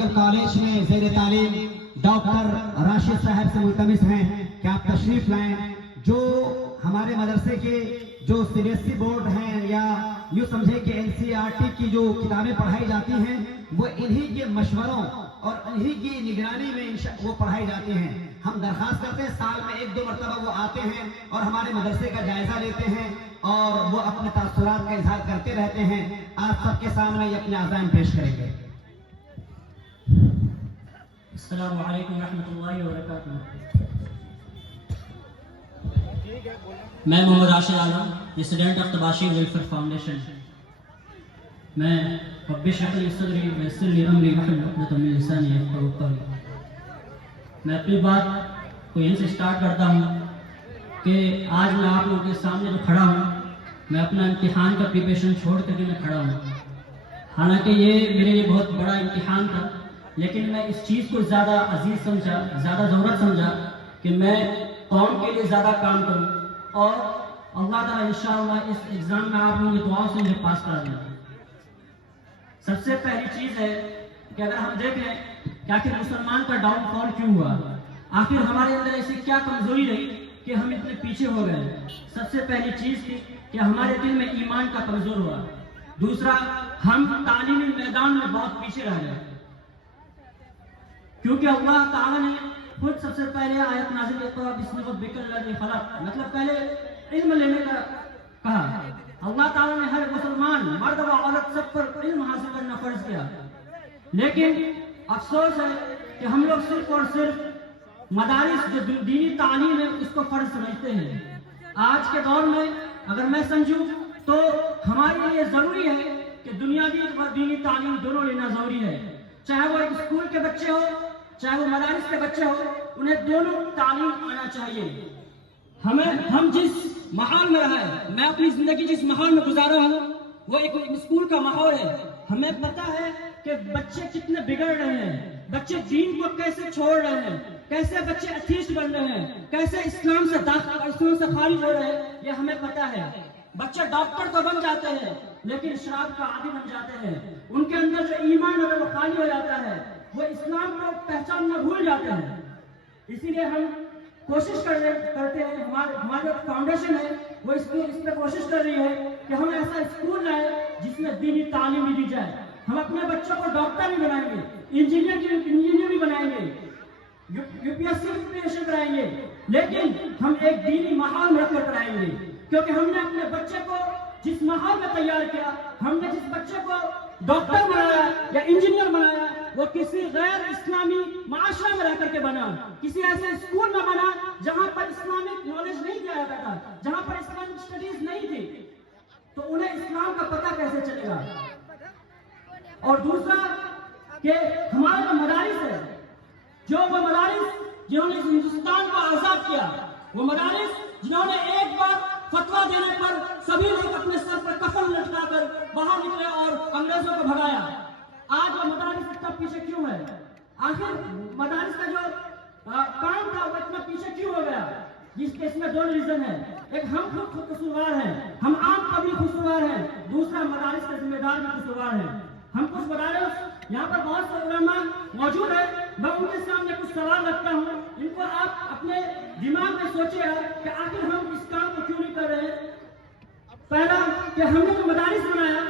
Medical college میں زیر تعلیم ڈاکٹر راشد صاحب سے ملتمس ہیں کہ آپ تشریف لائیں. جو ہمارے مدرسے کے جو CBSE بورڈ ہیں یا یوں سمجھے کہ NCERT کی جو کتابیں پڑھائی جاتی ہیں وہ انہی کے مشوروں اور انہی کی نگرانی میں وہ پڑھائی جاتی ہیں. ہم درخواست کرتے ہیں سال میں 1-2 مرتبہ وہ آتے ہیں اور ہمارے مدرسے کا جائزہ لیتے ہیں اور وہ اپنے تاثرات کا اظہار کرتے رہتے ہیں. آپ سب کے سامنے یہ اپنے عزائم پیش کریں گے. السلام علیکم ورحمۃ اللہ وبرکاتہ. میں محمد راشد عالم, پریزیڈنٹ آف تباشیر ویلفیئر فاؤنڈیشن. میں رب اشرح لی صدری ویسر لی امری واحلل عقدۃ من لسانی یفقہوا قولی. میں اپنی بات کو یہیں سے سٹارٹ کرتا ہوں کہ آج میں آپ لوگوں کے سامنے جو کھڑا ہوں, میں اپنا امتحان کا پریپریشن چھوڑ کر کے میں کھڑا ہوں. حالانکہ یہ میرے لیے بہت بڑا امتحان تھا, لیکن میں اس چیز کو زیادہ عزیز سمجھا, زیادہ ضرورت سمجھا کہ میں قوم کے لیے زیادہ کام کروں اور اللہ تعالیٰ انشاءاللہ اس ایگزام میں آپ لوگوں کی دعاؤں سے مجھے پاس کرا دیں. سب سے پہلی چیز ہے کہ اگر ہم دیکھیں کہ آخر مسلمان کا ڈاؤن فال کیوں ہوا, آخر ہمارے اندر ایسی کیا کمزوری رہی کہ ہم اتنے پیچھے ہو گئے. سب سے پہلی چیز تھی کہ ہمارے دل میں ایمان کا کمزور ہوا. دوسرا, ہم تعلیمی میدان میں بہت پیچھے رہ گئے, کیونکہ اللہ تعالیٰ نے خود سب سے پہلے آیت نازل اقرأ باسم ربک الذی خلق, مطلب پہلے علم لینے کا کہا. اللہ تعالیٰ نے ہر مسلمان مرد و عورت سب پر علم حاصل کرنا فرض کیا, لیکن افسوس ہے کہ ہم لوگ صرف اور صرف مدارس جو دینی تعلیم ہے اس کو فرض سمجھتے ہیں. آج کے دور میں اگر میں سمجھوں تو ہمارے لیے ضروری ہے کہ دنیاوی اور دینی تعلیم دونوں لینا ضروری ہے. چاہے وہ ایک اسکول کے بچے ہو چاہے وہ مدارس کے بچے ہو, انہیں دونوں تعلیم آنا چاہیے. ہم جس ماحول میں رہے, میں اپنی زندگی جس ماحول میں گزارا ہوں وہ ایک اسکول کا ماحول ہے. ہمیں پتا ہے کہ بچے کتنے بگڑ رہے ہیں, بچے دین کو کیسے چھوڑ رہے ہیں, کیسے بچے ایتھیسٹ بن رہے ہیں, کیسے اسلام سے خارج ہو رہے ہیں, یہ ہمیں پتا ہے. بچے ڈاکٹر تو بن جاتے ہیں لیکن شراب کا عادی بن جاتے ہیں. ان کے اندر جو ایمان اگر وہ خالی ہو جاتا ہے وہ اسلام کو پہچاننا بھول جاتے ہیں. اسی لیے ہم کوشش کرتے ہیں, ہمارا جو فاؤنڈیشن ہے وہ اس پہ کوشش کر رہی ہے کہ ہم ایسا اسکول لائیں جس میں دینی تعلیم بھی دی جائے. ہم اپنے بچوں کو ڈاکٹر بھی بنائیں گے, انجینئر بھی بنائیں گے, UPSC کی پریپریشن کرائیں گے, لیکن ہم ایک دینی ماحول میں رکھ کر کرائیں گے. کیونکہ ہم نے اپنے بچے کو جس ماحول میں تیار کیا, ہم نے جس بچے کو ڈاکٹر بنایا یا انجینئر بنایا, وہ کسی غیر اسلامی معاشرے میں رہ کر کے بنا, کسی ایسے اسکول میں بنا جہاں پر اسلامک نالج نہیں دیا جاتا تھا, جہاں پر اسلامک اسٹڈیز نہیں تھی, تو انہیں اسلام کا پتہ کیسے چلے گا. اور دوسرا کہ ہمارے جو مدارس ہے, وہ مدارس جنہوں نے ہندوستان کو آزاد کیا, وہ مدارس جنہوں نے ایک بار فتویٰ دینے پر سبھی لوگ اپنے سر پر کفن لٹکا کر باہر نکلے اور انگریزوں کو بھگایا, آج وہ مدارس اتنا پیچھے کیوں ہے؟ آخر مدارس کا جو کام تھا وہ اتنا پیچھے کیوں ہو گیا؟ اس میں 2 ریزن ہیں. ایک ہم خود قصوروار ہیں, ہم عام پبلک قصوروار ہیں, دوسرا مدارس کے ذمہ دار بھی قصوروار ہیں. ہم کچھ مدارس, یہاں پر بہت سے علماء موجود ہیں, میں ان کے سامنے کچھ سوال رکھتا ہوں, ان کو آپ اپنے دماغ میں سوچے کہ آخر ہم اس کام کو کیوں نہیں کر رہے ہیں. پہلا کہ ہم نے جو مدارس بنایا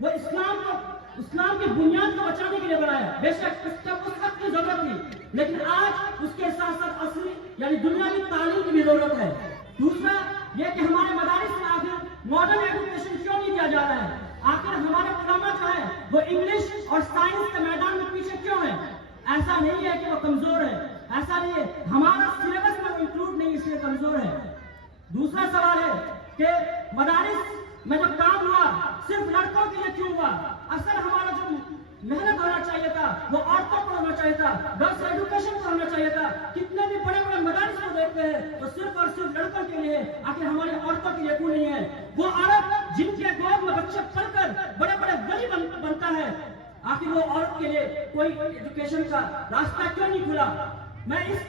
وہ اسلام کی بنیاد کو بچانے کے لیے بنایا. بے شک اس وقت کی ضرورت تھی, لیکن آج اس کے ساتھ ساتھ اصلی یعنی دنیاوی تعلیم کی بھی ضرورت ہے. دوسرا یہ کہ ہمارے مدارس میں آخر ماڈرن ایجوکیشن کیوں نہیں دیا جا رہا ہے؟ آخر ہمارے علماء جو ہے وہ انگلش اور سائنس کے میدان میں پیچھے کیوں ہے؟ ایسا نہیں ہے کہ وہ کمزور ہے, ایسا نہیں ہے, ہمارا سلیبس میں انکلوڈ نہیں اس لیے کمزور ہے. دوسرا سوال ہے کہ مدارس میں جو کام ہوا صرف لڑکوں کے لیے کیوں ہوا؟ اصل ہمارا جو محنت ہونا چاہیے تھا وہ عورتوں کو ہونا چاہیے تھا, گرلس ایجوکیشن کو ہونا چاہیے تھا. کتنے بھی بڑے بڑے مدارس کو دیکھتے ہیں تو صرف اور صرف لڑکوں کے لیے, آخر ہماری عورتوں کے لیے کیوں نہیں ہے؟ وہ عورت جن کے گود میں بچے پڑھ کر بڑے بڑے ولی بنتا ہے, آخر وہ عورت کے لیے کوئی ایجوکیشن کا راستہ کیوں نہیں کھلا؟ میں اس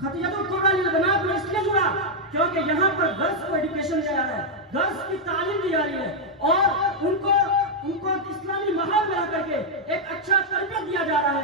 خطیت القرآن للبنات میں اس لیے جڑا کیونکہ یہاں پر گرلس کو ایجوکیشن دیا جا رہا ہے, گرلس کی تعلیم دی جا رہی ہے اور ان کو اسلامی ماحول میں رہ کر کے ایک اچھا تربیت دیا جا رہا ہے.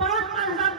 5,000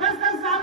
10,000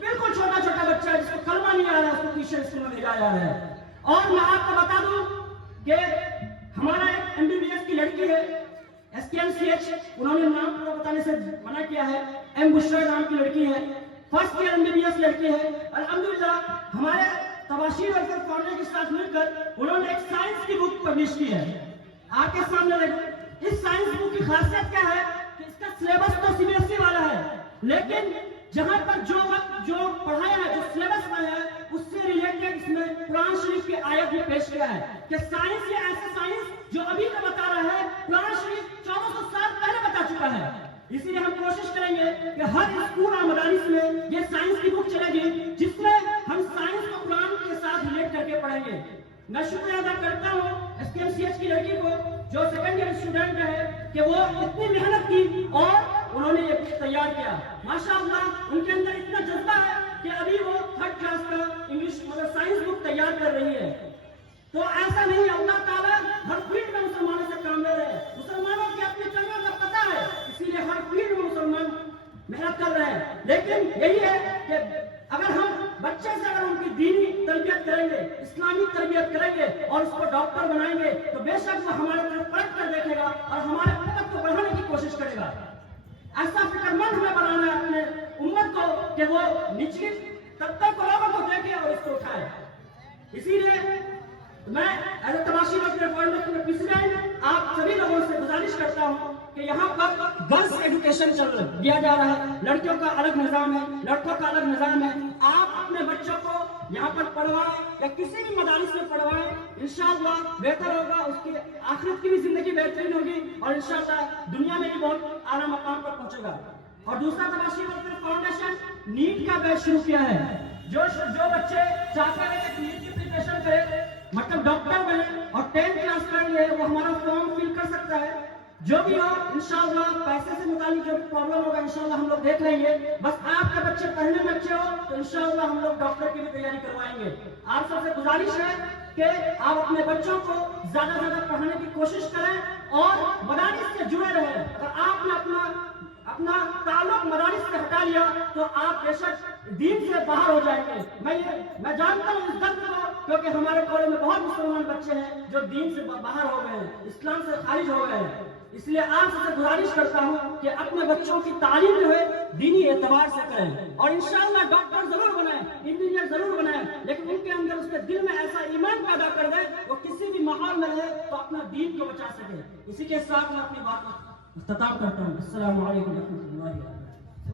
بالکل چھوٹا چھوٹا بچہ ہے جس کو کلمہ نہیں آ رہا ہے، اس کو ٹیوشن اسکول میں بھیجا جا رہا ہے. اور میں آپ کو بتا دوں کہ ہمارا ایک MBBS کی لڑکی ہے SKMCH، انہوں نے نام پورا بتانے سے منع کیا ہے. ایم بشرا نام کی لڑکی ہے، فرسٹ ایئر MBBS لڑکی ہے. الحمدللہ ہمارے تباشیر ویلفیئر فاؤنڈیشن کے ساتھ مل کر انہوں نے ایک سائنس کی بک پبلش کی ہے. آپ کے سامنے دیکھیں، اس سائنس بک کی خاصیت کیا ہے کہ اس کا سلیبس تو CBSE والا ہے، لیکن جہاں پر جو پڑھایا ہے، جو سلیبس میں ہے، اس سے ریلیٹڈ اس میں قرآن شریف کی آیت بھی پیش کیا ہے کہ سائنس یہ ایسا سائنس جو ابھی کا بتا رہا ہے، قرآن شریف 1400 سال پہلے بتا چکا ہے. اسی لیے ہم کوشش کریں گے کہ ہر اسکول اور مدارس میں یہ سائنس کی بک چلے گی جس میں ہم سائنس کو قرآن کے ساتھ ریلیٹ کر کے پڑھیں گے. میں شکریہ ادا کرتا ہوں SKMCH کی لڑکی کو جو سیکنڈ ایئر اسٹوڈنٹ ہے کہ وہ اتنی محنت کی اور انہوں نے یہ بک تیار کیا. ماشاءاللہ ان کے اندر اتنا جذبہ ہے کہ ابھی وہ 3rd کلاس کا انگلش سائنس بک تیار کر رہی ہے. تو ایسا نہیں، اللہ تعالیٰ ہر فیلڈ میں مسلمانوں سے کام لے رہے ہیں. مسلمانوں کی اپنی کمیوں کا پتہ ہے، اسی لیے ہر فیلڈ میں مسلمان محنت کر رہے ہیں. لیکن یہی ہے کہ اگر ہم بچے سے اگر ان کی دینی تربیت کریں گے، اسلامی تربیت کریں گے اور اس کو ڈاکٹر بنائیں گے تو بے شک وہ ہمارے طرف پلٹ کر دیکھے گا اور ہمارے امت کو بڑھانے کی کوشش کرے گا. ایسا فکر مند ہمیں بنانا ہے اپنے امت کو کہ وہ نچلی طبقے کو لوگوں کو دیکھے اور اس کو اٹھائے. اسی لیے میں ایز اے تباشیر اپنے فاؤنڈیشن کے پریزیڈنٹ آپ سبھی لوگوں سے گزارش کرتا ہوں کہ یہاں پر گرلس ایجوکیشن دیا جا رہا ہے، لڑکیوں کا الگ نظام ہے، لڑکوں کا الگ نظام ہے. آپ اپنے بچوں کو یہاں پر پڑھوائیں یا کسی بھی مدارس میں پڑھوائیں، انشاءاللہ بہتر ہوگا، اس کی آخرت کی بھی زندگی بہترین ہوگی اور انشاءاللہ دنیا میں بھی بہت اعلیٰ مقام پر پہنچے گا. اور دوسرا تباشیر ویلفیئر فاؤنڈیشن نیٹ کا بیچ شروع کیا ہے. جو بچے چاہتے ہیں کہ نیٹ کی پریپریشن کرے، مطلب ڈاکٹر بنے اور 10th کلاس کر لے، وہ ہمارا فارم فل کر سکتا ہے. جو بھی ہو انشاءاللہ پیسے سے متعلق جو بھی پرابلم ہوگا انشاءاللہ ہم لوگ دیکھ لیں گے. بس آپ کے بچے پڑھنے میں اچھے ہو تو انشاءاللہ ہم لوگ ڈاکٹر کی بھی تیاری کروائیں گے. آپ سب سے گزارش ہے کہ آپ اپنے بچوں کو زیادہ سے زیادہ پڑھانے کی کوشش کریں اور مدارس سے جڑے رہیں. اگر آپ نے اپنا تعلق مدارس سے ہٹا لیا تو آپ بے شک دین سے باہر ہو جائیں گے. میں جانتا ہوں اس درد کو، کیونکہ ہمارے کالج میں بہت مسلمان بچے ہیں جو دین سے باہر ہو گئے ہیں، اسلام سے خارج ہو گئے ہیں. اس لیے آپ سے گزارش کرتا ہوں کہ اپنے بچوں کی تعلیم جو ہے دینی اعتبار سے کریں اور انشاءاللہ ڈاکٹر ضرور بنائیں، انجینئر ضرور بنائیں، لیکن ان کے اندر اس کے دل میں ایسا ایمان پیدا کر دیں وہ کسی بھی ماحول میں رہے تو اپنا دین کو بچا سکے. اسی کے ساتھ میں اپنی بات کو اختتام کرتا ہوں. السلام علیکم ورحمۃ اللہ وبرکاتہ.